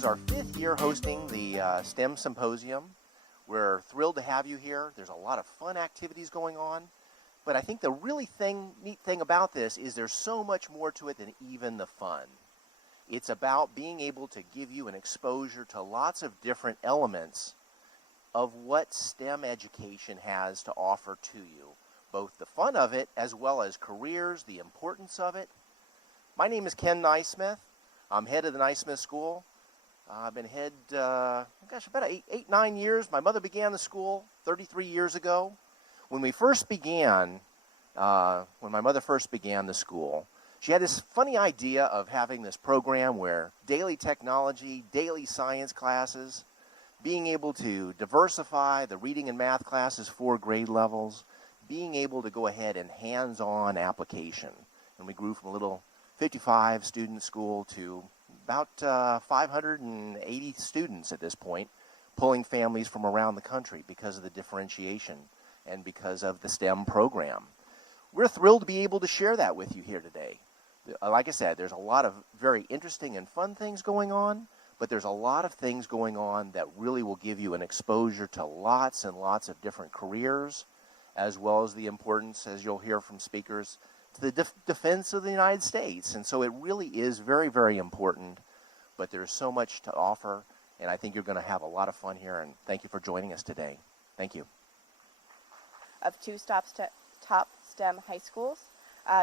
is our 5th year hosting the STEM Symposium. We're thrilled to have you here. There's a lot of fun activities going on. But I think the really neat thing about this is there's so much more to it than even the fun. It's about being able to give you an exposure to lots of different elements of what STEM education has to offer to you. Both the fun of it as well as careers, the importance of it. My name is Ken Nysmith. I'm head of the Nysmith School. I've been head, about 9 years. My mother began the school 33 years ago. When my mother first began the school, she had this funny idea of having this program where daily technology, daily science classes, being able to diversify the reading and math classes 4 grade levels, being able to go ahead and hands-on application. And we grew from a little 55 student school to about 580 students at this point, pulling families from around the country because of the differentiation and because of the STEM program. We're thrilled to be able to share that with you here today. Like I said, there's a lot of very interesting and fun things going on, but there's a lot of things going on that really will give you an exposure to lots and lots of different careers, as well as the importance, as you'll hear from speakers, to the defense of the United States. And so it really is very, very important, but there's so much to offer, and I think you're going to have a lot of fun here, and thank you for joining us today. Thank you. Of 2 top STEM high schools,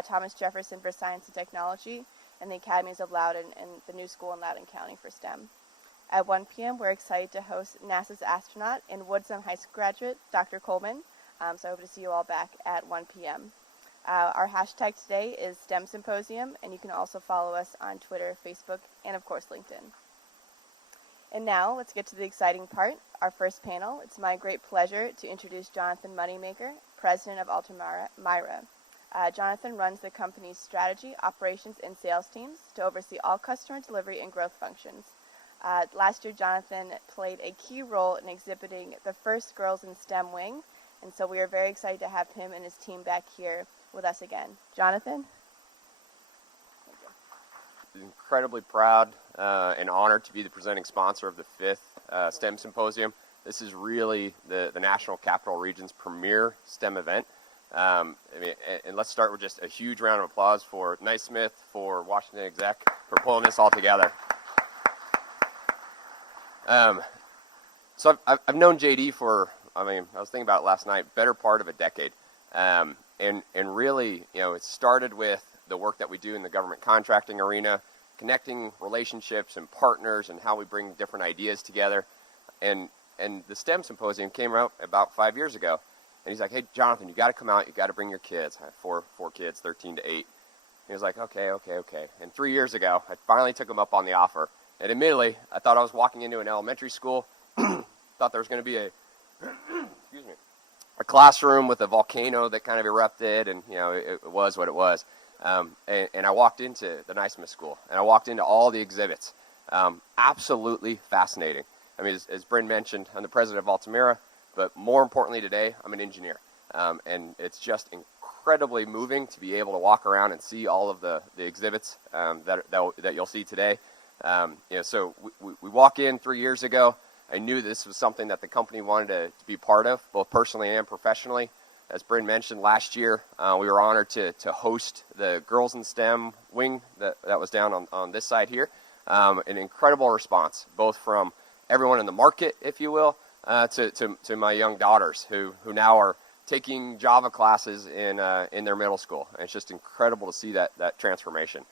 Thomas Jefferson for Science and Technology, and the Academies of Loudoun and the new school in Loudoun County for STEM. At 1 p.m., we're excited to host NASA's astronaut and Woodsum High School graduate, Dr. Coleman. So I hope to see you all back at 1 p.m. Our hashtag today is STEM Symposium, and you can also follow us on Twitter, Facebook, and of course LinkedIn. And now, let's get to the exciting part, our first panel. It's my great pleasure to introduce Jonathan Moneymaker, president of Altamira. Jonathan runs the company's strategy, operations, and sales teams to oversee all customer delivery and growth functions. Last year, Jonathan played a key role in exhibiting the first Girls in STEM wing, and so we are very excited to have him and his team back here with us again. Jonathan? Incredibly proud and honored to be the presenting sponsor of the 5th STEM Symposium. This is really the National Capital Region's premier STEM event. And let's start with just a huge round of applause for Nysmith, for WashingtonExec, for pulling this all together. So I've known JD for, I was thinking about it last night, better part of a decade. And really, it started with the work that we do in the government contracting arena, connecting relationships and partners and how we bring different ideas together. And the STEM Symposium came out about 5 years ago. And he's like, hey, Jonathan, you got to come out. You got to bring your kids. I have four kids, 13 to 8. And he was like, okay. And 3 years ago, I finally took him up on the offer. And admittedly, I thought I was walking into an elementary school. Thought there was going to be a classroom with a volcano that kind of erupted, and it was what it was. And I walked into the Nysmith School, and I walked into all the exhibits. Absolutely fascinating. As Bryn mentioned, I'm the president of Altamira, but more importantly today, I'm an engineer. And it's just incredibly moving to be able to walk around and see all of the exhibits that you'll see today. So we walk in 3 years ago. I knew this was something that the company wanted to be part of, both personally and professionally. As Bryn mentioned, last year we were honored to host the Girls in STEM wing that was down on this side here. An incredible response, both from everyone in the market, if you will, to my young daughters who now are taking Java classes in their middle school. And it's just incredible to see that transformation.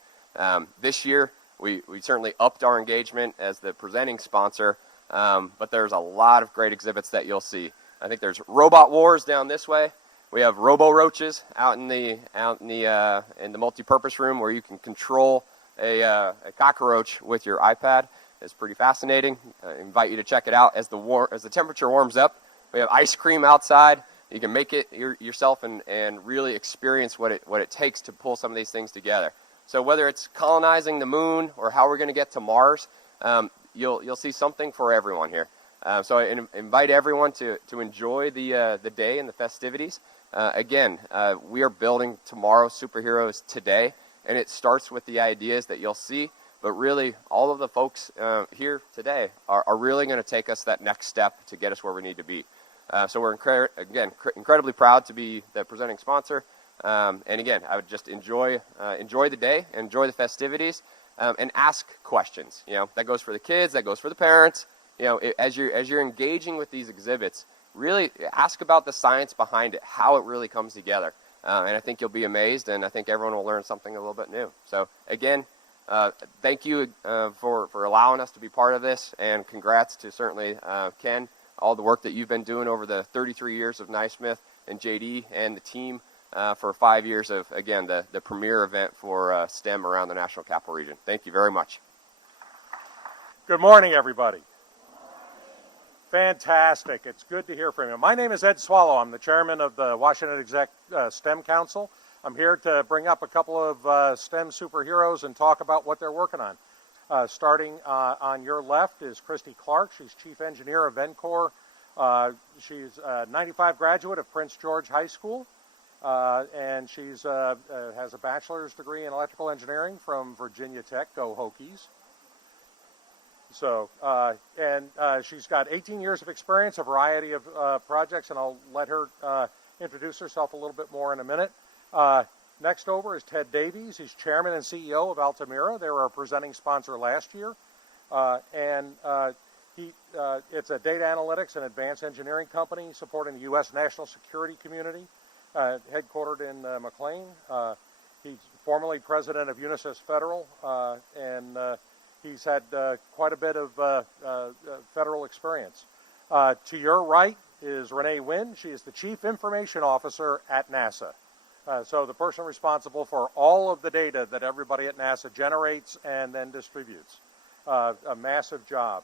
This year, we certainly upped our engagement as the presenting sponsor, but there's a lot of great exhibits that you'll see. I think there's Robot Wars down this way. We have Robo Roaches out in the multi-purpose room where you can control a cockroach with your iPad. It's pretty fascinating. I invite you to check it out as the temperature warms up. We have ice cream outside. You can make it yourself and really experience what it takes to pull some of these things together. So whether it's colonizing the moon or how we're going to get to Mars, you'll see something for everyone here. So I invite everyone to enjoy the day and the festivities. Again, we are building tomorrow's superheroes today, and it starts with the ideas that you'll see but really all of the folks here today are really going to take us that next step to get us where we need to be. So we're incredibly proud to be the presenting sponsor. And again, I would just enjoy the day, enjoy the festivities, and ask questions. That goes for the kids, that goes for the parents. As you're engaging with these exhibits, really ask about the science behind it, how it really comes together. And I think you'll be amazed, and I think everyone will learn something a little bit new. So again, thank you for allowing us to be part of this, and congrats to certainly Ken, all the work that you've been doing over the 33 years of Nysmith, and JD and the team for 5 years of, again, the premier event for STEM around the National Capital Region. Thank you very much. Good morning, everybody. Fantastic. It's good to hear from you. My name is Ed Swallow. I'm the chairman of the WashingtonExec STEM Council. I'm here to bring up a couple of STEM superheroes and talk about what they're working on. Starting on your left is Kristy Clark. She's chief engineer of Vencor. She's a 95 graduate of Prince George High School, and she's has a bachelor's degree in electrical engineering from Virginia Tech. Go Hokies. So, she's got 18 years of experience, a variety of projects, and I'll let her introduce herself a little bit more in a minute. Next over is Ted Davies. He's chairman and CEO of Altamira. They were our presenting sponsor last year. It's a data analytics and advanced engineering company supporting the U.S. national security community, headquartered in McLean. He's formerly president of Unisys Federal, and he's had quite a bit of federal experience. To your right is Renee Wynn. She is the Chief Information Officer at NASA. So the person responsible for all of the data that everybody at NASA generates and then distributes. A massive job.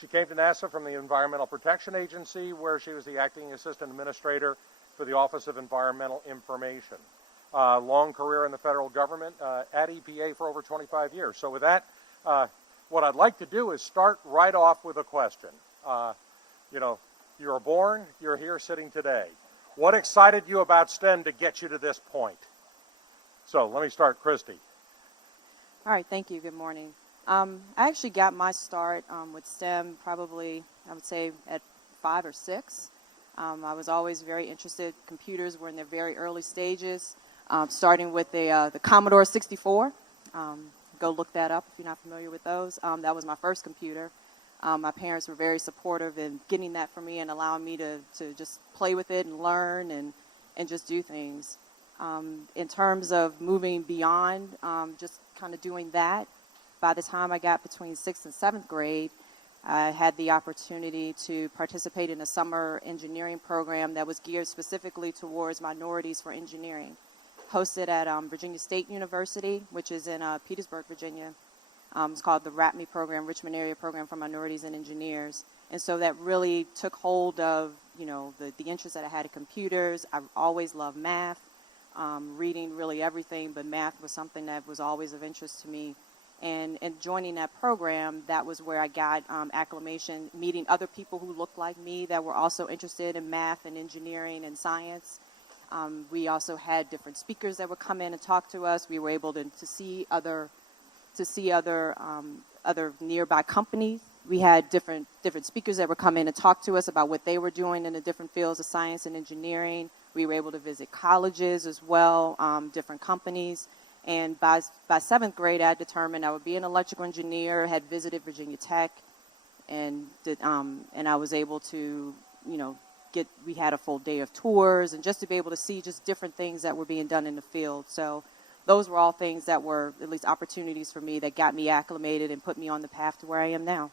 She came to NASA from the Environmental Protection Agency, where she was the acting assistant administrator for the Office of Environmental Information. Long career in the federal government, at EPA for over 25 years. So with that, what I'd like to do is start right off with a question. You were born, you're here sitting today. What excited you about STEM to get you to this point? So let me start, Kristy. All right, thank you. Good morning. I actually got my start with STEM probably, I would say, at 5 or 6. I was always very interested. Computers were in their very early stages, starting with the Commodore 64. Go look that up if you're not familiar with those. That was my first computer. My parents were very supportive in getting that for me and allowing me to just play with it and learn and just do things. In terms of moving beyond just kind of doing that, by the time I got between 6th and 7th grade, I had the opportunity to participate in a summer engineering program that was geared specifically towards minorities for engineering, hosted at Virginia State University, which is in Petersburg, Virginia. It's called the RAPME program, Richmond Area Program for Minorities and Engineers. And so that really took hold of, the interest that I had in computers. I always loved math, reading really everything, but math was something that was always of interest to me. And joining that program, that was where I got acclimation, meeting other people who looked like me that were also interested in math and engineering and science. We also had different speakers that would come in and talk to us. We were able to see other nearby companies. We had different speakers that would come in and talk to us about what they were doing in the different fields of science and engineering. We were able to visit colleges as well, different companies. And by 7th grade, I determined I would be an electrical engineer. Had visited Virginia Tech, and I was able to, we had a full day of tours, and just to be able to see just different things that were being done in the field. So those were all things that were at least opportunities for me that got me acclimated and put me on the path to where I am now.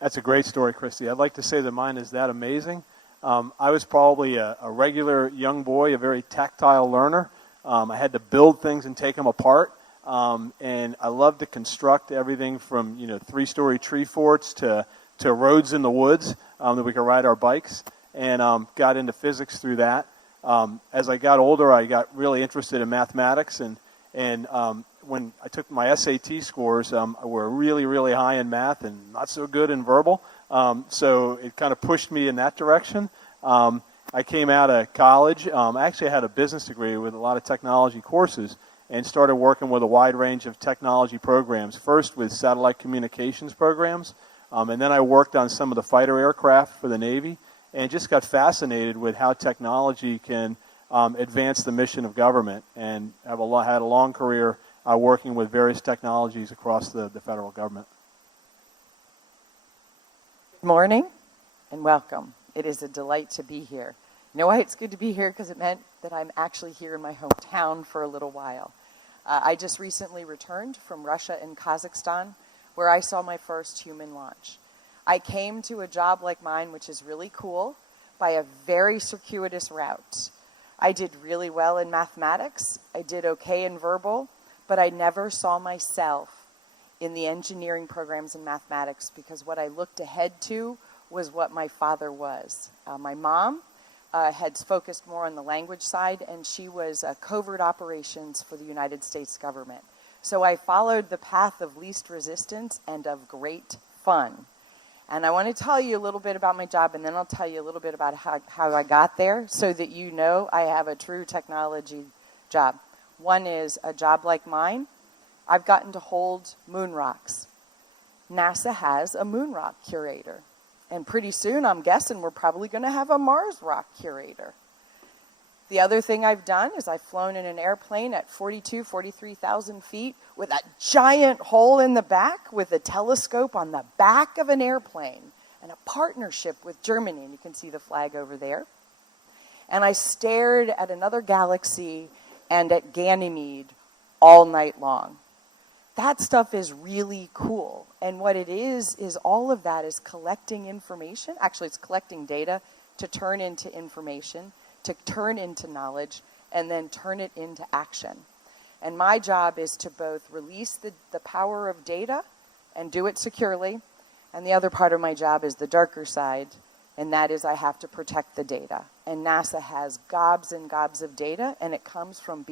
That's a great story, Kristy. I'd like to say that mine is that amazing. I was probably a regular young boy, a very tactile learner. I had to build things and take them apart, and I loved to construct everything from 3-story tree forts to roads in the woods that we could ride our bikes, and got into physics through that. As I got older, I got really interested in mathematics, and when I took my SAT scores, were really, really high in math and not so good in verbal, so it kind of pushed me in that direction. I came out of college. I actually had a business degree with a lot of technology courses, and started working with a wide range of technology programs, first with satellite communications programs, and then I worked on some of the fighter aircraft for the Navy, and just got fascinated with how technology can advance the mission of government, and have had a long career working with various technologies across the federal government. Good morning and welcome. It is a delight to be here. You know why it's good to be here? Because it meant that I'm actually here in my hometown for a little while. I just recently returned from Russia and Kazakhstan, where I saw my first human launch. I came to a job like mine, which is really cool, by a very circuitous route. I did really well in mathematics. I did okay in verbal, but I never saw myself in the engineering programs in mathematics, because what I looked ahead to was what my father was. My mom had focused more on the language side, and she was covert operations for the United States government. So I followed the path of least resistance and of great fun. And I want to tell you a little bit about my job, and then I'll tell you a little bit about how I got there, so that you know I have a true technology job. One is a job like mine. I've gotten to hold moon rocks. NASA has a moon rock curator. And pretty soon, I'm guessing we're probably going to have a Mars rock curator. The other thing I've done is I've flown in an airplane at 43,000 feet with a giant hole in the back with a telescope on the back of an airplane, and a partnership with Germany, and you can see the flag over there. And I stared at another galaxy and at Ganymede all night long. That stuff is really cool. And what it is all of that is collecting information. Actually, it's collecting data to turn into information, to turn into knowledge, and then turn it into action. And my job is to both release the power of data and do it securely. And the other part of my job is the darker side, and that is I have to protect the data. And NASA has gobs and gobs of data, and it comes from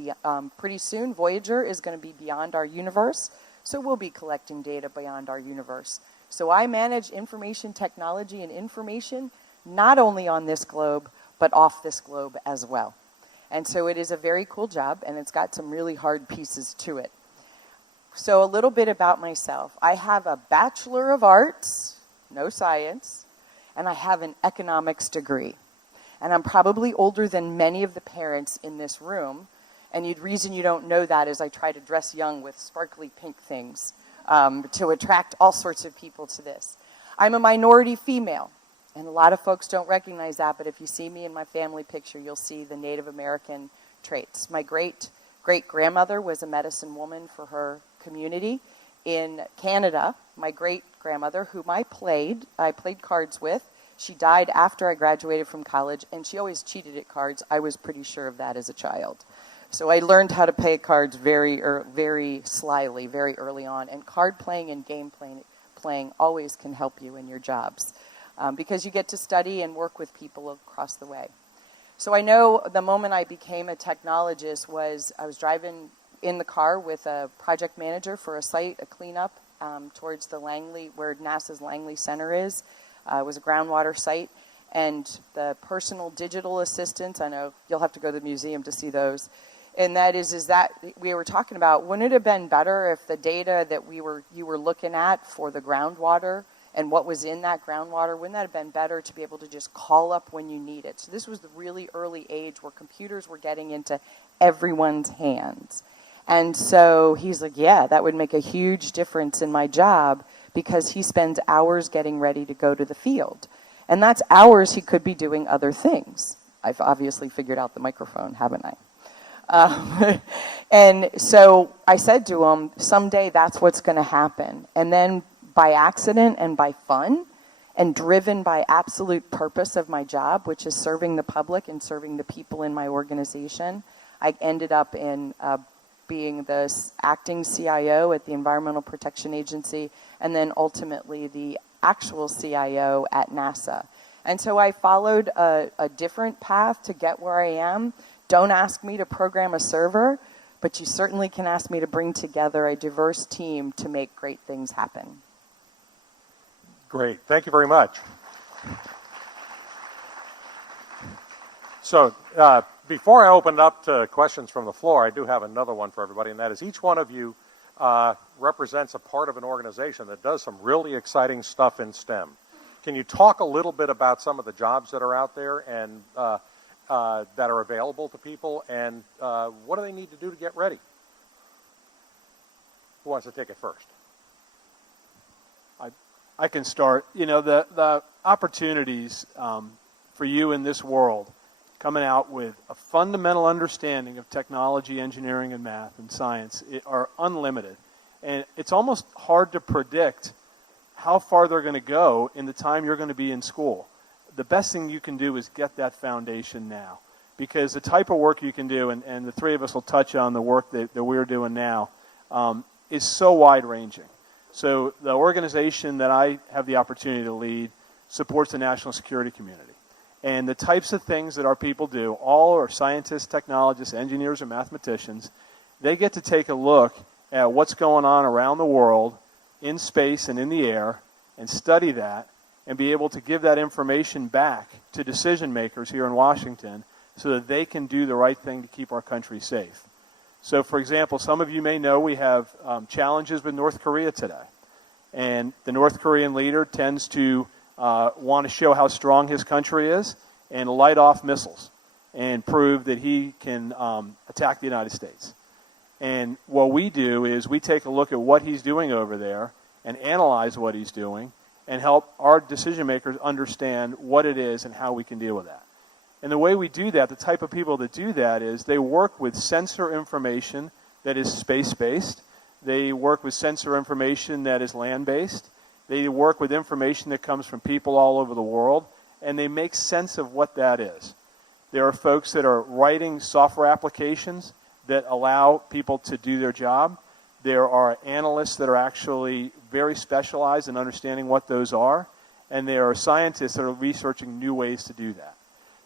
pretty soon. Voyager is going to be beyond our universe, so we'll be collecting data beyond our universe. So I manage information technology and information not only on this globe, but off this globe as well. And so it is a very cool job, and it's got some really hard pieces to it. So a little bit about myself. I have a Bachelor of Arts, no science, and I have an economics degree. And I'm probably older than many of the parents in this room. And the reason you don't know that is I try to dress young with sparkly pink things to attract all sorts of people to this. I'm a minority female, and a lot of folks don't recognize that, but if you see me in my family picture, you'll see the Native American traits. My great-great-grandmother was a medicine woman for her community. In Canada, my great-grandmother, whom I played cards with, she died after I graduated from college, and she always cheated at cards. I was pretty sure of that as a child. So I learned how to play cards very slyly, very early on. And card playing and game playing always can help you in your jobs, because you get to study and work with people across the way. So I know the moment I became a technologist was I was driving in the car with a project manager for a site, a cleanup towards the Langley, where NASA's Langley Center is. It was a groundwater site. And the personal digital assistants, I know you'll have to go to the museum to see those. And that is that we were talking about, wouldn't it have been better if the data that you were looking at for the groundwater and what was in that groundwater, wouldn't that have been better to be able to just call up when you need it? So this was the really early age where computers were getting into everyone's hands. And so he's like, yeah, that would make a huge difference in my job, because he spends hours getting ready to go to the field. And that's hours he could be doing other things. I've obviously figured out the microphone, haven't I? And so I said to him, someday that's what's going to happen. And then by accident and by fun and driven by absolute purpose of my job, which is serving the public and serving the people in my organization, I ended up in being the acting CIO at the Environmental Protection Agency, and then ultimately the actual CIO at NASA. And so I followed a different path to get where I am. Don't ask me to program a server, but you certainly can ask me to bring together a diverse team to make great things happen. Great. Thank you very much. So Before I open it up to questions from the floor, I do have another one for everybody, and that is each one of you represents a part of an organization that does some really exciting stuff in STEM. Can you talk a little bit about some of the jobs that are out there and that are available to people, and what do they need to do to get ready? Who wants to take it first? I can start. You know, the opportunities for you in this world, coming out with a fundamental understanding of technology, engineering, and math and science are unlimited. And it's almost hard to predict how far they're going to go in the time you're going to be in school. The best thing you can do is get that foundation now. Because the type of work you can do, and the three of us will touch on the work that we're doing now, is so wide-ranging. So the organization that I have the opportunity to lead supports the national security community. And the types of things that our people do, all are scientists, technologists, engineers, or mathematicians, they get to take a look at what's going on around the world, in space and in the air, and study that, and be able to give that information back to decision makers here in Washington so that they can do the right thing to keep our country safe. So, for example, some of you may know we have challenges with North Korea today. And the North Korean leader tends to want to show how strong his country is and light off missiles and prove that he can attack the United States. And what we do is we take a look at what he's doing over there and analyze what he's doing and help our decision makers understand what it is and how we can deal with that. And the way we do that, the type of people that do that is they work with sensor information that is space-based. They work with sensor information that is land-based. They work with information that comes from people all over the world, and they make sense of what that is. There are folks that are writing software applications that allow people to do their job. There are analysts that are actually very specialized in understanding what those are, and there are scientists that are researching new ways to do that.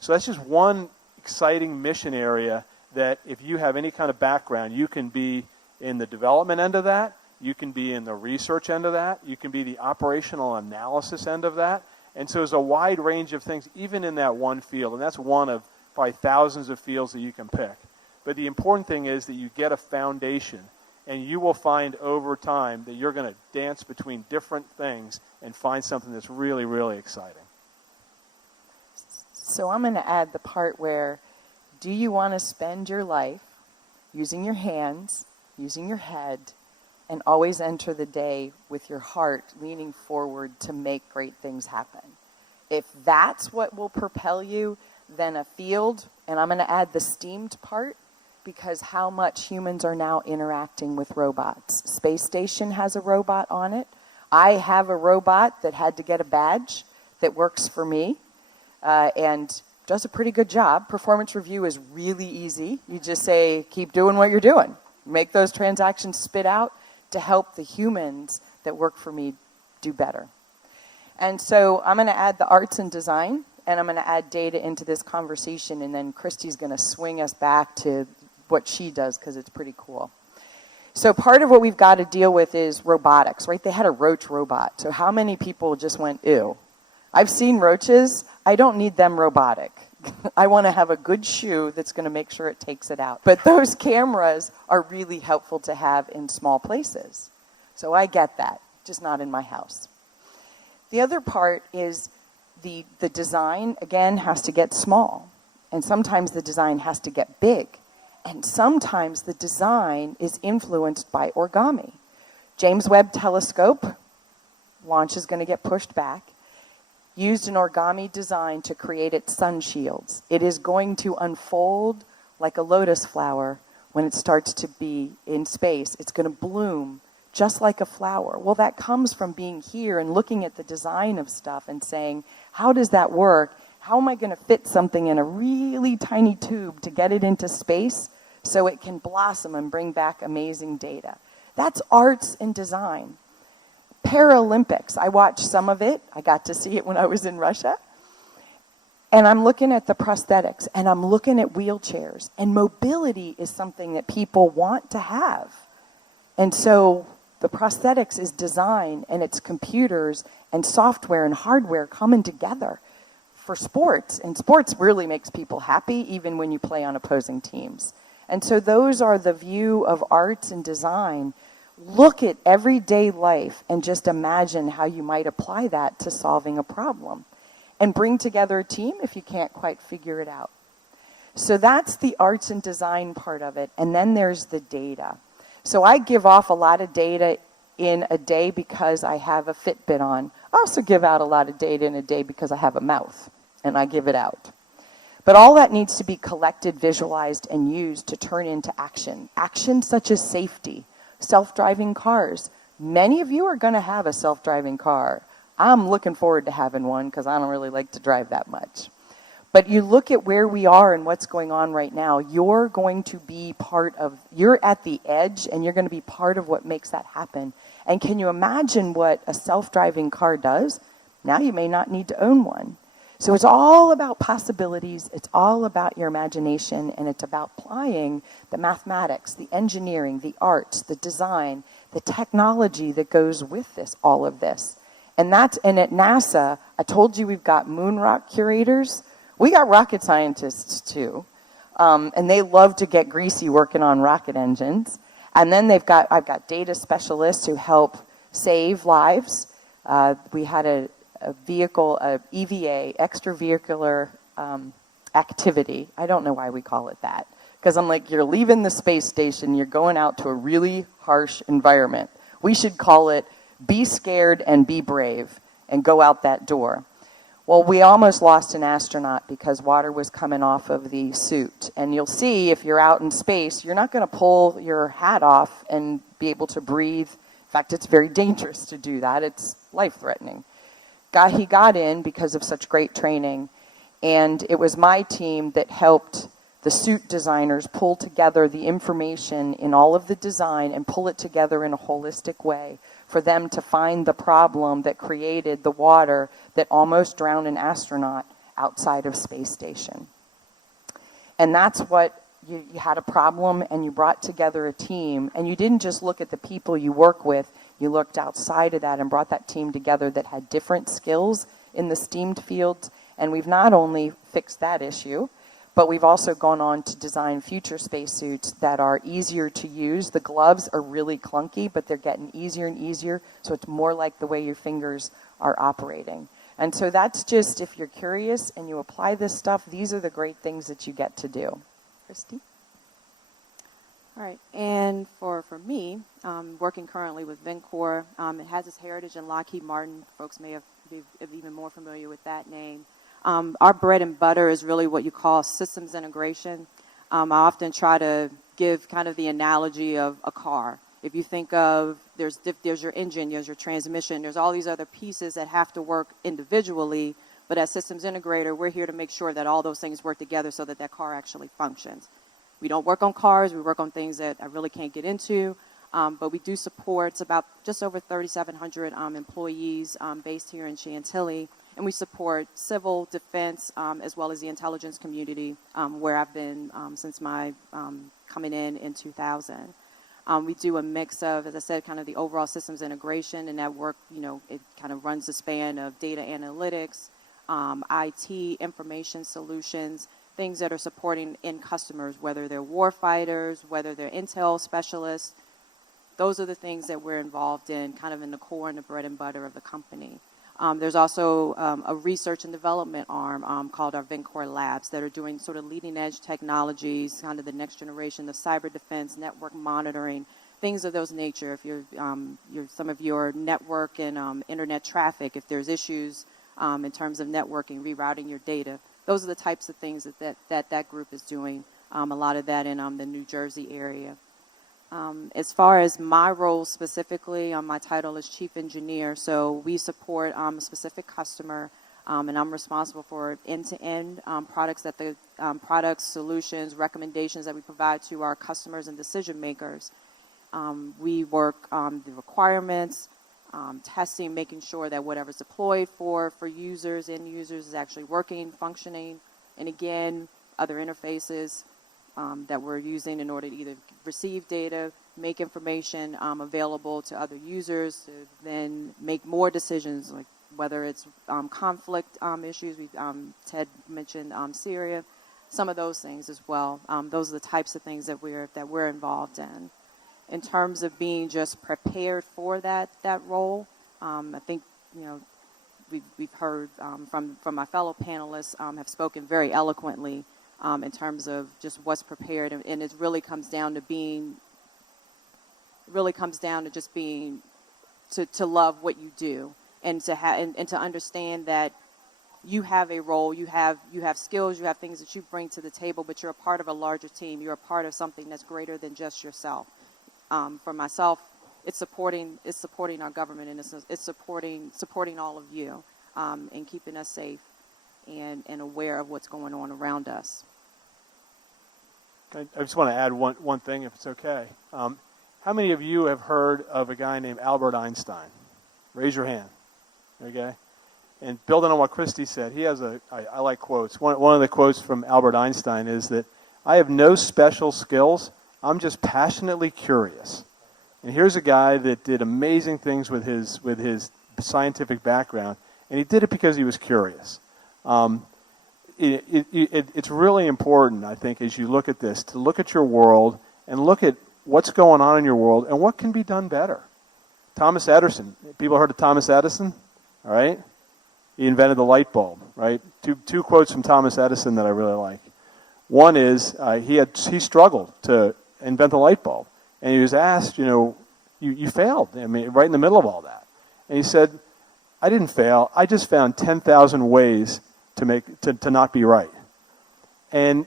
So that's just one exciting mission area that if you have any kind of background, you can be in the development end of that, you can be in the research end of that, you can be the operational analysis end of that. And so there's a wide range of things, even in that one field, and that's one of probably thousands of fields that you can pick. But the important thing is that you get a foundation, and you will find over time that you're going to dance between different things and find something that's really, really exciting. So I'm going to add the part where, do you want to spend your life using your hands, using your head, and always enter the day with your heart leaning forward to make great things happen? If that's what will propel you, then a field, and I'm going to add the STEAMed part, because how much humans are now interacting with robots. Space Station has a robot on it. I have a robot that had to get a badge that works for me. And does a pretty good job. Performance review is really easy. You just say, keep doing what you're doing. Make those transactions spit out to help the humans that work for me do better. And so I'm going to add the arts and design, and I'm going to add data into this conversation, and then Kristy's going to swing us back to what she does, because it's pretty cool. So part of what we've got to deal with is robotics, right? They had a roach robot. So how many people just went, ew? I've seen roaches. I don't need them robotic. I want to have a good shoe that's going to make sure it takes it out. But those cameras are really helpful to have in small places. So I get that, just not in my house. The other part is the design, again, has to get small. And sometimes the design has to get big. And sometimes the design is influenced by origami. James Webb Telescope launch is going to get pushed back. Used an origami design to create its sun shields. It is going to unfold like a lotus flower when it starts to be in space. It's going to bloom just like a flower. Well, that comes from being here and looking at the design of stuff and saying, how does that work? How am I going to fit something in a really tiny tube to get it into space so it can blossom and bring back amazing data? That's arts and design. Paralympics, I watched some of it. I got to see it when I was in Russia. And I'm looking at the prosthetics, and I'm looking at wheelchairs. And mobility is something that people want to have. And so the prosthetics is design, and it's computers and software and hardware coming together for sports, and sports really makes people happy even when you play on opposing teams. And so those are the view of arts and design. Look at everyday life and just imagine how you might apply that to solving a problem. And bring together a team if you can't quite figure it out. So that's the arts and design part of it. And then there's the data. So I give off a lot of data in a day because I have a Fitbit on. I also give out a lot of data in a day because I have a mouth, and I give it out. But all that needs to be collected, visualized, and used to turn into action. Action such as safety, self-driving cars. Many of you are going to have a self-driving car. I'm looking forward to having one because I don't really like to drive that much. But you look at where we are and what's going on right now, you're going to be you're at the edge, and you're going to be part of what makes that happen. And can you imagine what a self-driving car does? Now you may not need to own one. So it's all about possibilities, it's all about your imagination, and it's about applying the mathematics, the engineering, the arts, the design, the technology that goes with this, all of this. And at NASA, I told you we've got moon rock curators. We got rocket scientists too, and they love to get greasy working on rocket engines. And then I've got data specialists who help save lives. We had a vehicle, a EVA, extravehicular activity. I don't know why we call it that, because I'm like, you're leaving the space station, you're going out to a really harsh environment. We should call it be scared and be brave and go out that door. Well, we almost lost an astronaut because water was coming off of the suit. And you'll see if you're out in space, you're not going to pull your hat off and be able to breathe. In fact, it's very dangerous to do that. It's life-threatening. He got in because of such great training. And it was my team that helped the suit designers pull together the information in all of the design and pull it together in a holistic way for them to find the problem that created the water that almost drowned an astronaut outside of space station. And that's what you had a problem, and you brought together a team, and you didn't just look at the people you work with, you looked outside of that and brought that team together that had different skills in the STEAM fields. And we've not only fixed that issue, but we've also gone on to design future spacesuits that are easier to use. The gloves are really clunky, but they're getting easier and easier, so it's more like the way your fingers are operating. And so that's just, if you're curious and you apply this stuff, these are the great things that you get to do. Kristy? All right, and for me, working currently with Vincor, it has its heritage in Lockheed Martin. Folks may be even more familiar with that name. Our bread and butter is really what you call systems integration. I often try to give kind of the analogy of a car. If you think of, there's your engine, there's your transmission, there's all these other pieces that have to work individually, but as systems integrator, we're here to make sure that all those things work together so that that car actually functions. We don't work on cars, we work on things that I really can't get into, but we do support, it's about just over 3,700 employees based here in Chantilly. And we support civil defense as well as the intelligence community, where I've been since my coming in 2000. We do a mix of, as I said, kind of the overall systems integration, and that work, it kind of runs the span of data analytics, IT, information solutions, things that are supporting end customers, whether they're war fighters, whether they're intel specialists. Those are the things that we're involved in, kind of in the core and the bread and butter of the company. There's also a research and development arm called our Vincor Labs that are doing sort of leading edge technologies, kind of the next generation of cyber defense, network monitoring, things of those nature. If you're some of your network and internet traffic, if there's issues in terms of networking, rerouting your data, those are the types of things that group is doing. A lot of that in the New Jersey area. As far as my role specifically, my title is Chief Engineer, so we support a specific customer, and I'm responsible for end-to-end products solutions, recommendations that we provide to our customers and decision makers. We work on the requirements, testing, making sure that whatever's deployed for users, end users, is actually working, functioning, and again, other interfaces that we're using in order to either receive data, make information available to other users, to then make more decisions, like whether it's conflict issues. Ted mentioned Syria, some of those things as well. Those are the types of things that we're involved in. In terms of being just prepared for that role, I think we've heard from my fellow panelists have spoken very eloquently in terms of just what's prepared, and it really comes down to just being to love what you do, and to and to understand that you have a role, you have skills, you have things that you bring to the table, but you're a part of a larger team. You're a part of something that's greater than just yourself. For myself, it's supporting our government, and it's supporting all of you and keeping us safe and aware of what's going on around us. I just want to add one thing, if it's okay. How many of you have heard of a guy named Albert Einstein? Raise your hand. Okay. And building on what Kristy said, he has I like quotes. One of the quotes from Albert Einstein is that, "I have no special skills. I'm just passionately curious." And here's a guy that did amazing things with his scientific background, and he did it because he was curious. It's really important, I think, as you look at this, to look at your world and look at what's going on in your world and what can be done better. Thomas Edison. People heard of Thomas Edison? All right? He invented the light bulb, right? Two quotes from Thomas Edison that I really like. One is he struggled to invent the light bulb. And he was asked, you failed. I mean, right in the middle of all that. And he said, "I didn't fail. I just found 10,000 ways to not be right." And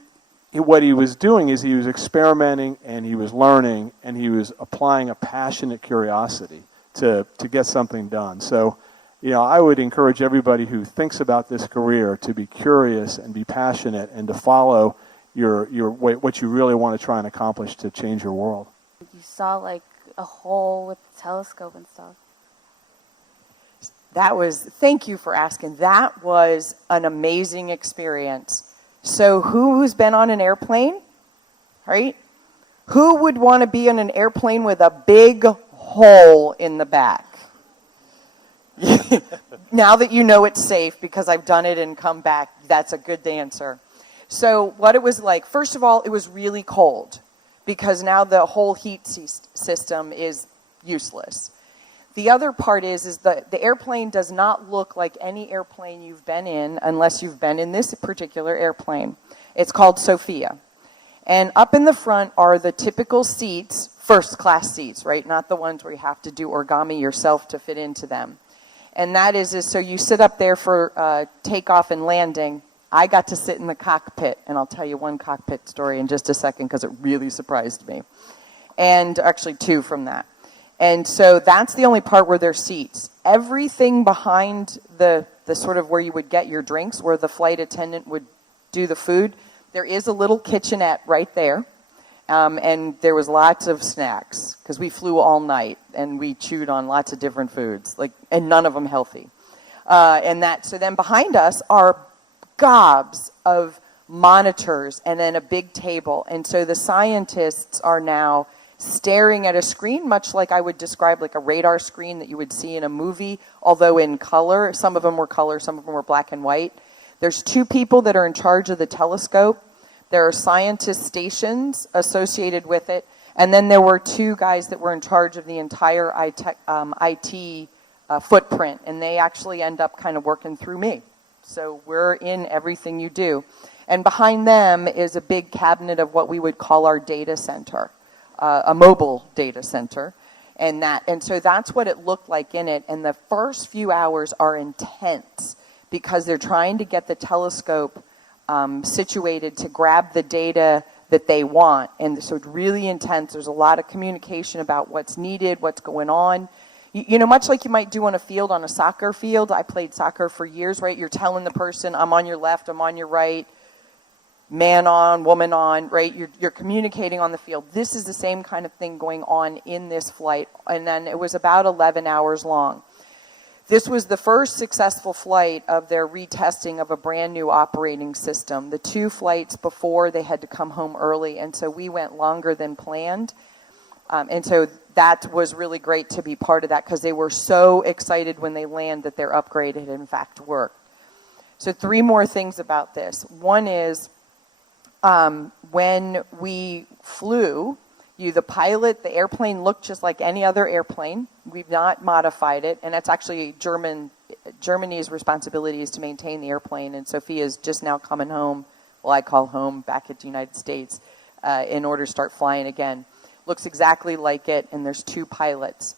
what he was doing is he was experimenting, and he was learning, and he was applying a passionate curiosity to get something done. So, I would encourage everybody who thinks about this career to be curious and be passionate and to follow what you really want to try and accomplish to change your world. You saw like a hole with the telescope and stuff. Thank you for asking. That was an amazing experience. So who's been on an airplane, right? Who would want to be on an airplane with a big hole in the back? Now that you know it's safe, because I've done it and come back, that's a good answer. So what it was like, first of all, it was really cold, because now the whole heat system is useless. The other part is the airplane does not look like any airplane you've been in unless you've been in this particular airplane. It's called Sophia. And up in the front are the typical seats, first class seats, right? Not the ones where you have to do origami yourself to fit into them. And that is so you sit up there for takeoff and landing. I got to sit in the cockpit, and I'll tell you one cockpit story in just a second because it really surprised me. And actually two from that. And so that's the only part where there's seats. Everything behind the sort of where you would get your drinks, where the flight attendant would do the food, there is a little kitchenette right there. And there was lots of snacks, because we flew all night, and we chewed on lots of different foods, and none of them healthy. So then behind us are gobs of monitors and then a big table. And so the scientists are now staring at a screen, much like I would describe like a radar screen that you would see in a movie, although in color. Some of them were color, some of them were black and white. There's two people that are in charge of the telescope. There are scientist stations associated with it. And then there were two guys that were in charge of the entire IT footprint. And they actually end up kind of working through me. So we're in everything you do. And behind them is a big cabinet of what we would call our data center, a mobile data center. And so that's what it looked like in it. And the first few hours are intense because they're trying to get the telescope situated to grab the data that they want. And so it's really intense. There's a lot of communication about what's needed, what's going on. You know, much like you might do on a field, on a soccer field. I played soccer for years, right? You're telling the person, I'm on your left, I'm on your right, man on, woman on, right? You're communicating on the field. This is the same kind of thing going on in this flight. And then it was about 11 hours long. This was the first successful flight of their retesting of a brand new operating system. The two flights before, they had to come home early, and so we went longer than planned. And so that was really great to be part of that because they were so excited when they land that their upgrade had in fact worked. So 3 more things about this. One is when we flew, the airplane looked just like any other airplane. We've not modified it, and that's actually Germany's responsibility is to maintain the airplane, and Sophia's just now coming home, well, I call home, back at the United States, in order to start flying again. Looks exactly like it, and there's 2 pilots.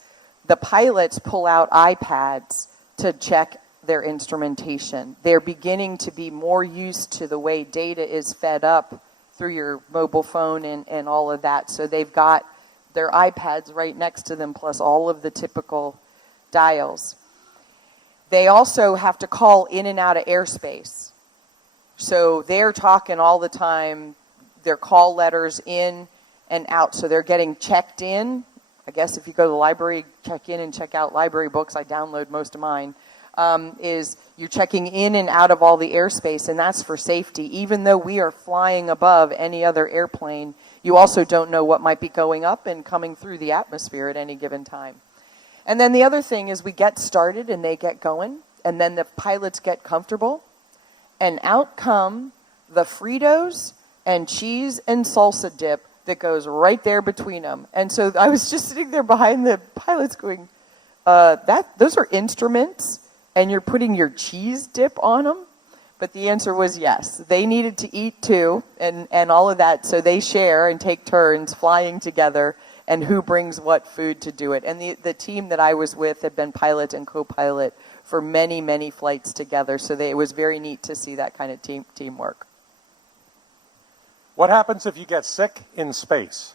The pilots pull out iPads to check their instrumentation. They're beginning to be more used to the way data is fed up through your mobile phone and all of that. So they've got their iPads right next to them, plus all of the typical dials. They also have to call in and out of airspace. So they're talking all the time, their call letters in and out. So they're getting checked in. I guess if you go to the library, check in and check out library books, I download most of mine, is you're checking in and out of all the airspace, and that's for safety. Even though we are flying above any other airplane, you also don't know what might be going up and coming through the atmosphere at any given time. And then the other thing is we get started and they get going, and then the pilots get comfortable, and out come the Fritos and cheese and salsa dip that goes right there between them. And so I was just sitting there behind the pilots going, those are instruments, and you're putting your cheese dip on them? But the answer was yes. They needed to eat too, and all of that, so they share and take turns flying together, and who brings what food to do it. And the team that I was with had been pilot and co-pilot for many, many flights together, so it was very neat to see that kind of teamwork. What happens if you get sick in space?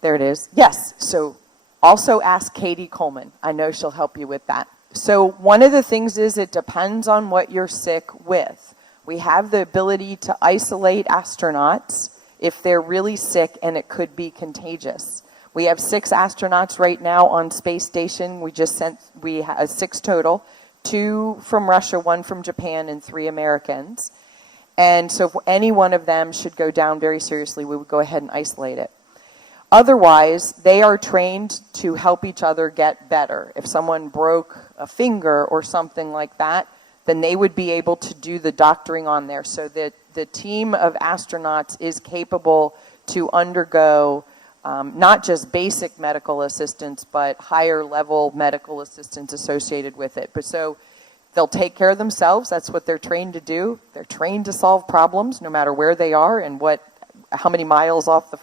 There it is. Yes. So also ask Katie Coleman. I know she'll help you with that. So one of the things is it depends on what you're sick with. We have the ability to isolate astronauts if they're really sick and it could be contagious. We have 6 astronauts right now on space station. We have 6 total, 2 from Russia, 1 from Japan, and 3 Americans. And so if any one of them should go down very seriously, we would go ahead and isolate it. Otherwise, they are trained to help each other get better. If someone broke a finger or something like that, then they would be able to do the doctoring on there. So that the team of astronauts is capable to undergo not just basic medical assistance, but higher level medical assistance associated with it. But so they'll take care of themselves. That's what they're trained to do. They're trained to solve problems no matter where they are and how many miles off the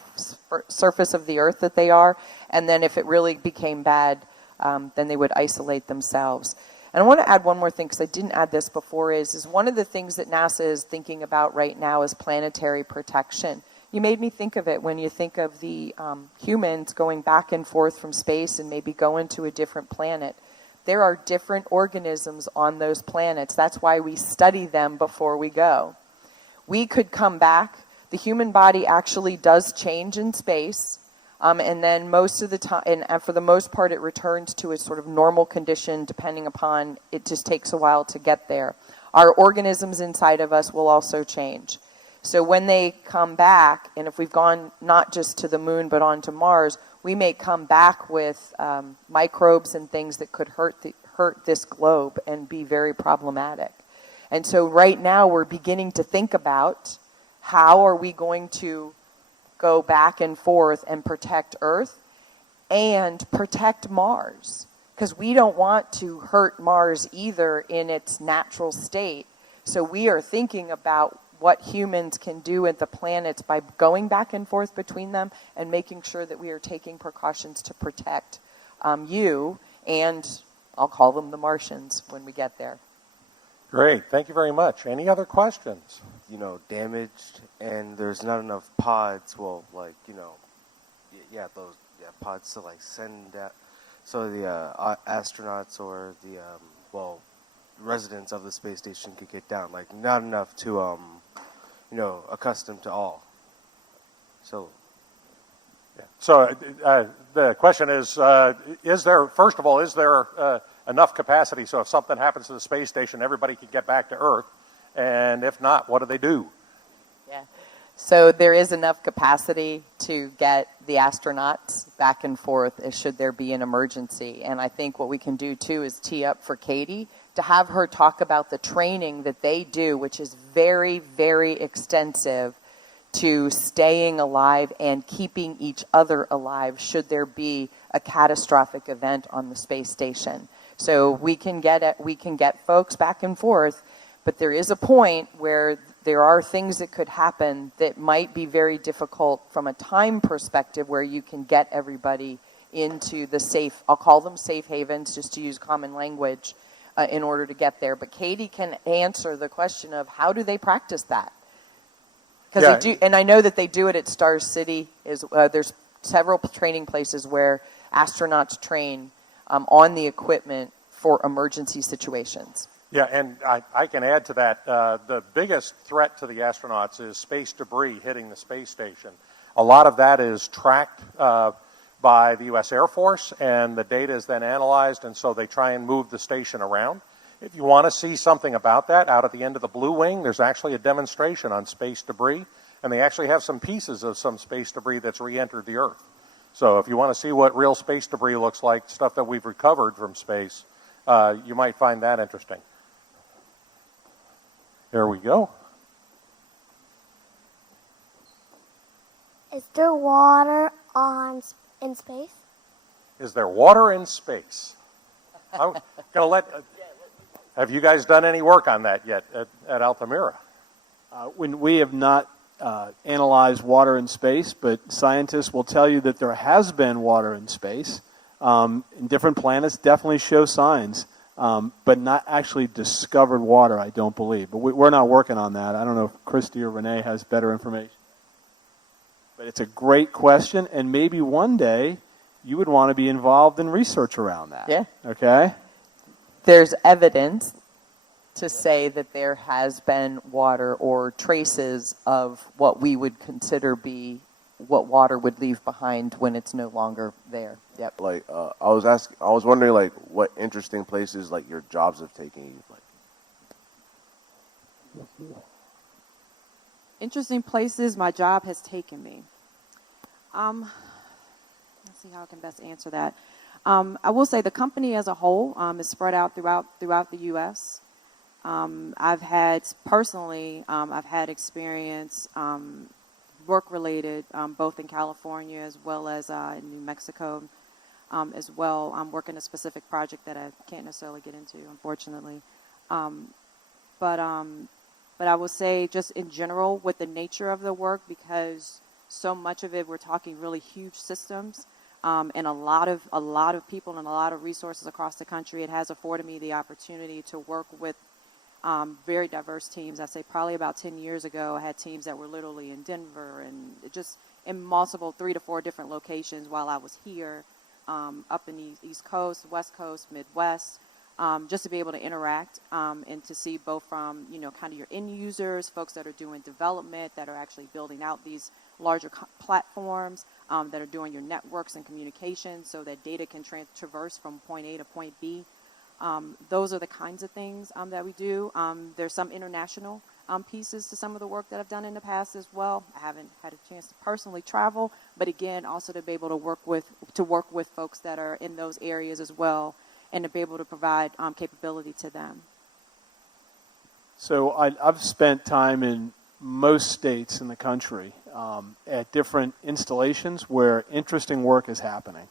surface of the earth that they are. And then if it really became bad, then they would isolate themselves. And I want to add one more thing, because I didn't add this before, is one of the things that NASA is thinking about right now is planetary protection. You made me think of it when you think of the humans going back and forth from space and maybe going to a different planet. There are different organisms on those planets. That's why we study them before we go. We could come back. The human body actually does change in space, and then most of the time, and for the most part, it returns to a sort of normal condition, depending upon, it just takes a while to get there. Our organisms inside of us will also change. So when they come back, and if we've gone not just to the moon, but onto Mars, we may come back with microbes and things that could hurt this globe and be very problematic. And so right now, we're beginning to think about how are we going to go back and forth and protect Earth and protect Mars? Because we don't want to hurt Mars either in its natural state. So we are thinking about what humans can do at the planets by going back and forth between them and making sure that we are taking precautions to protect you and, I'll call them the Martians, when we get there. Great. Thank you very much. Any other questions? Damaged, and there's not enough pods. Well, pods to send that. So the astronauts or the residents of the space station could get down. Not enough to accustomed to all. So. Yeah. So the question is there, first of all, is there enough capacity so if something happens to the space station, everybody can get back to Earth? And if not, what do they do? Yeah. So there is enough capacity to get the astronauts back and forth should there be an emergency. And I think what we can do, too, is tee up for Katie to have her talk about the training that they do, which is very, very extensive, to staying alive and keeping each other alive should there be a catastrophic event on the space station. So we can get folks back and forth, but there is a point where there are things that could happen that might be very difficult from a time perspective, where you can get everybody into the safe, I'll call them safe havens, just to use common language, in order to get there. But Katie can answer the question of how do they practice that? Because they do, and I know that they do it at Star City. There's several training places where astronauts train on the equipment for emergency situations. Yeah, and I can add to that. The biggest threat to the astronauts is space debris hitting the space station. A lot of that is tracked by the U.S. Air Force, and the data is then analyzed, and so they try and move the station around. If you want to see something about that, out at the end of the Blue Wing, there's actually a demonstration on space debris, and they actually have some pieces of some space debris that's re-entered the Earth. So if you want to see what real space debris looks like, stuff that we've recovered from space, you might find that interesting. Here we go. Is there water in space? Is there water in space? I'm going to let... Have you guys done any work on that yet at Altamira? When we have not analyzed water in space, but scientists will tell you that there has been water in space. And different planets definitely show signs, but not actually discovered water, I don't believe. But we're not working on that. I don't know if Kristy or Renee has better information. But it's a great question, and maybe one day you would want to be involved in research around that. Yeah. Okay? There's evidence to say that there has been water or traces of what we would consider be what water would leave behind when it's no longer there. Yep. Like I was wondering like what interesting places like your jobs have taken you. Like Interesting places my job has taken me. Let's see how I can best answer that. I will say the company as a whole is spread out throughout the U.S. I've had experience work-related both in California as well as in New Mexico as well. I'm working a specific project that I can't necessarily get into, unfortunately. But I will say just in general with the nature of the work, because so much of it we're talking really huge systems. And a lot of people and a lot of resources across the country, it has afforded me the opportunity to work with very diverse teams. I'd say probably about 10 years ago, I had teams that were literally in Denver and just in multiple 3 to 4 different locations while I was here, up in the East Coast, West Coast, Midwest, just to be able to interact and to see both from, kind of your end users, folks that are doing development, that are actually building out these larger platforms, that are doing your networks and communications so that data can traverse from point A to point B. Those are the kinds of things that we do. There's some international pieces to some of the work that I've done in the past as well. I haven't had a chance to personally travel, but again, also to be able to work with folks that are in those areas as well, and to be able to provide capability to them. So I've spent time in most states in the country at different installations where interesting work is happening.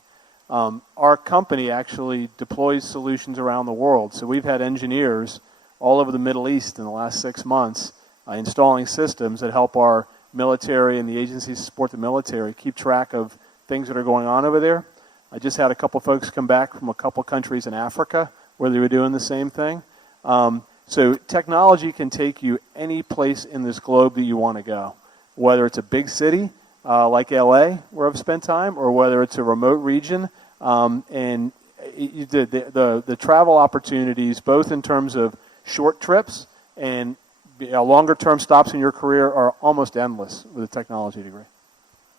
Our company actually deploys solutions around the world. So we've had engineers all over the Middle East in the last 6 months installing systems that help our military and the agencies that support the military keep track of things that are going on over there. I just had a couple folks come back from a couple countries in Africa where they were doing the same thing. So technology can take you any place in this globe that you want to go, whether it's a big city like LA, where I've spent time, or whether it's a remote region. And the travel opportunities, both in terms of short trips and longer-term stops in your career, are almost endless with a technology degree.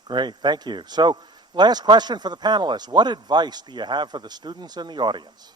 Great, thank you. So, last question for the panelists. What advice do you have for the students in the audience?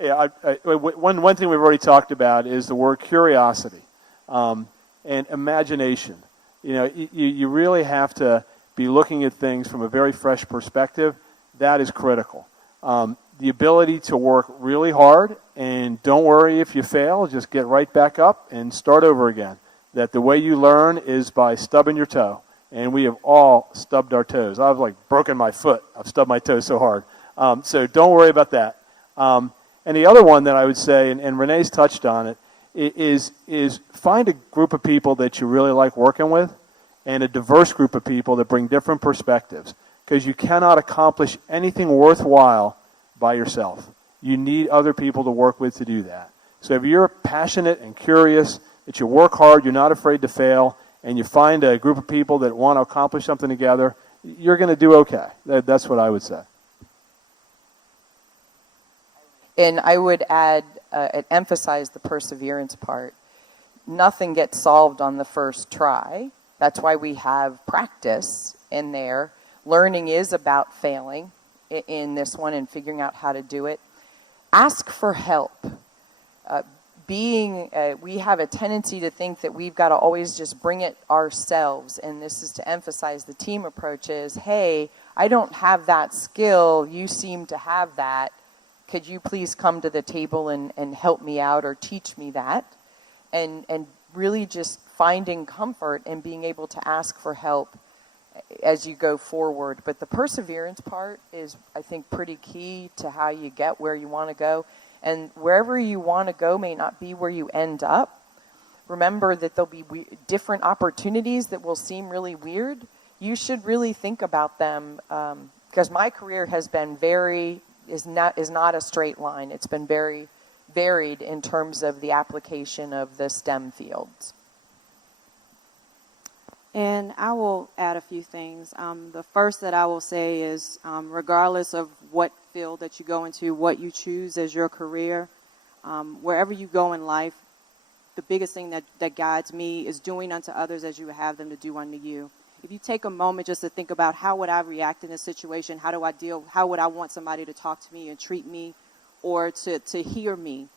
Yeah, one thing we've already talked about is the word curiosity and imagination. You know, you really have to be looking at things from a very fresh perspective. That is critical. The ability to work really hard and don't worry if you fail, just get right back up and start over again. That the way you learn is by stubbing your toe. And we have all stubbed our toes. I've like broken my foot. I've stubbed my toe so hard. So don't worry about that. And the other one that I would say, and Renee's touched on it, is find a group of people that you really like working with and a diverse group of people that bring different perspectives. Because you cannot accomplish anything worthwhile by yourself. You need other people to work with to do that. So if you're passionate and curious, that you work hard, you're not afraid to fail, and you find a group of people that want to accomplish something together, you're going to do okay. That's what I would say. And I would add and emphasize the perseverance part. Nothing gets solved on the first try. That's why we have practice in there. Learning is about failing in this one and figuring out how to do it. Ask for help. We have a tendency to think that we've got to always just bring it ourselves, and this is to emphasize the team approach is, hey, I don't have that skill, you seem to have that, could you please come to the table and help me out or teach me that? And really just finding comfort and being able to ask for help as you go forward. But the perseverance part is, I think, pretty key to how you get where you want to go. And wherever you want to go may not be where you end up. Remember that there'll be different opportunities that will seem really weird. You should really think about them because my career has been is not a straight line. It's been very varied in terms of the application of the STEM fields. And I will add a few things. The first that I will say is regardless of what field that you go into, what you choose as your career, wherever you go in life, the biggest thing that guides me is doing unto others as you would have them to do unto you. If you take a moment just to think about how would I react in this situation, how would I want somebody to talk to me and treat me or to hear me,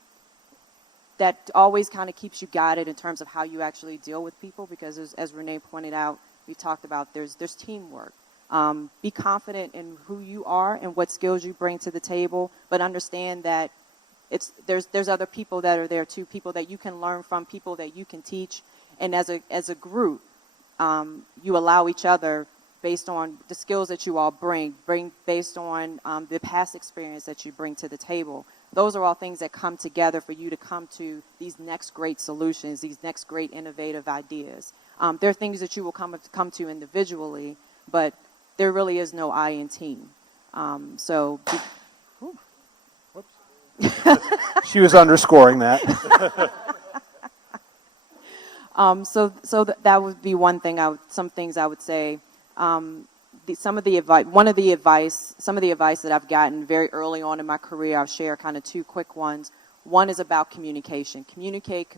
that always kind of keeps you guided in terms of how you actually deal with people, because as Renee pointed out, we talked about there's teamwork. Be confident in who you are and what skills you bring to the table, but understand that there's other people that are there too, people that you can learn from, people that you can teach, and as a group, you allow each other based on the skills that you all bring based on the past experience that you bring to the table. Those are all things that come together for you to come to these next great solutions, these next great innovative ideas. There are things that you will come to individually, but there really is no I in team. She was underscoring that. That would be one thing. Some things I would say. Some of the advice that I've gotten very early on in my career, I'll share kind of two quick ones. One is about communication. Communicate.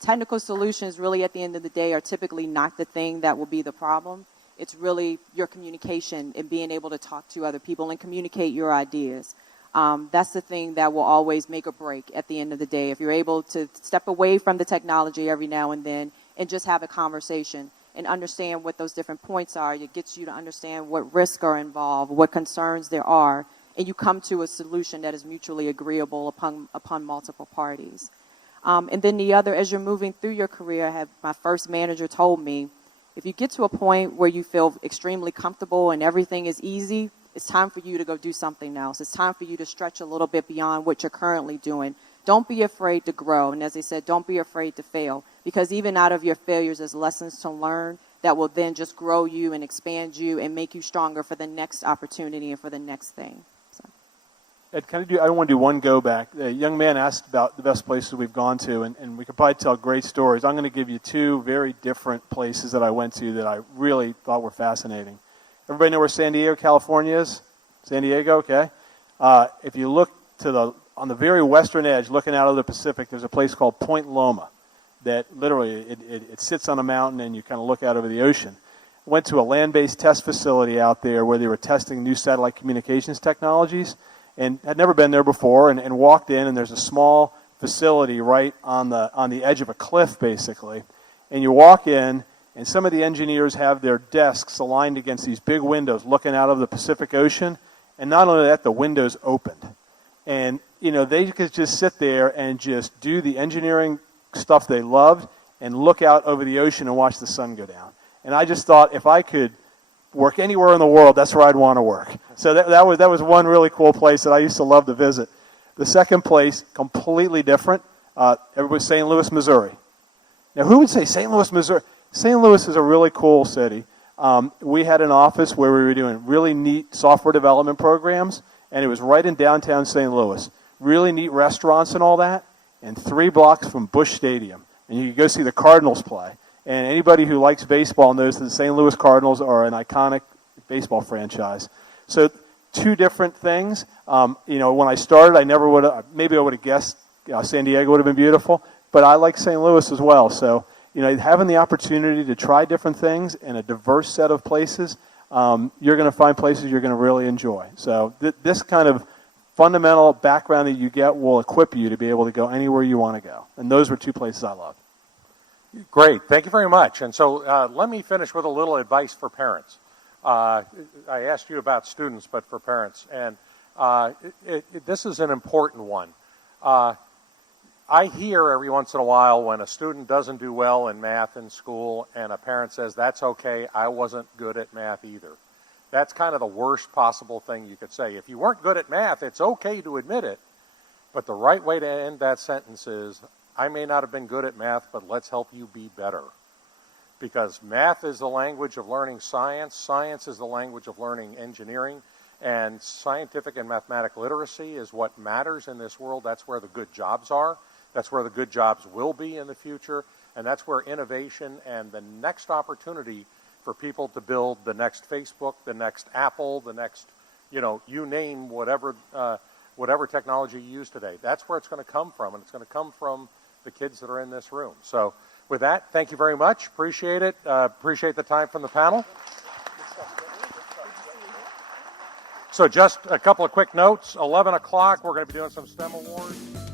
Technical solutions really at the end of the day are typically not the thing that will be the problem. It's really your communication and being able to talk to other people and communicate your ideas. That's the thing that will always make or break at the end of the day. If you're able to step away from the technology every now and then and just have a conversation and understand what those different points are, it gets you to understand what risks are involved, what concerns there are, and you come to a solution that is mutually agreeable upon multiple parties. And then the other, as you're moving through your career, my first manager told me, if you get to a point where you feel extremely comfortable and everything is easy, it's time for you to go do something else. It's time for you to stretch a little bit beyond what you're currently doing. Don't be afraid to grow. And as they said, don't be afraid to fail. Because even out of your failures, there's lessons to learn that will then just grow you and expand you and make you stronger for the next opportunity and for the next thing. So. Ed, I want to do one go back. The young man asked about the best places we've gone to, and we could probably tell great stories. I'm going to give you two very different places that I went to that I really thought were fascinating. Everybody know where San Diego, California is? San Diego, okay. If you look on the very western edge, looking out of the Pacific, there's a place called Point Loma that literally it sits on a mountain and you kind of look out over the ocean. Went to a land-based test facility out there where they were testing new satellite communications technologies, and had never been there before, and walked in, and there's a small facility right on the edge of a cliff, basically. And you walk in, and some of the engineers have their desks aligned against these big windows looking out of the Pacific Ocean. And not only that, the windows opened. And, they could just sit there and just do the engineering stuff they loved and look out over the ocean and watch the sun go down. And I just thought if I could work anywhere in the world, that's where I'd want to work. So that was one really cool place that I used to love to visit. The second place, completely different, everybody's St. Louis, Missouri. Now, who would say St. Louis, Missouri? St. Louis is a really cool city. We had an office where we were doing really neat software development programs, and it was right in downtown St. Louis. Really neat restaurants and all that, and 3 blocks from Busch Stadium. And you could go see the Cardinals play. And anybody who likes baseball knows that the St. Louis Cardinals are an iconic baseball franchise. So 2 different things. When I started, I never would have, maybe I would have guessed San Diego would have been beautiful, but I like St. Louis as well. So, having the opportunity to try different things in a diverse set of places, you're going to find places you're going to really enjoy. So this kind of fundamental background that you get will equip you to be able to go anywhere you want to go. And those were 2 places I loved. Great. Thank you very much. And so let me finish with a little advice for parents. I asked you about students, but for parents. And this is an important one. I hear every once in a while when a student doesn't do well in math in school and a parent says, that's okay, I wasn't good at math either. That's kind of the worst possible thing you could say. If you weren't good at math, it's okay to admit it. But the right way to end that sentence is, I may not have been good at math, but let's help you be better. Because math is the language of learning science. Science is the language of learning engineering. And scientific and mathematical literacy is what matters in this world. That's where the good jobs are. That's where the good jobs will be in the future. And that's where innovation and the next opportunity for people to build the next Facebook, the next Apple, the next, you name whatever technology you use today. That's where it's going to come from. And it's going to come from the kids that are in this room. So with that, thank you very much. Appreciate it. Appreciate the time from the panel. So just a couple of quick notes. 11 o'clock, we're going to be doing some STEM awards.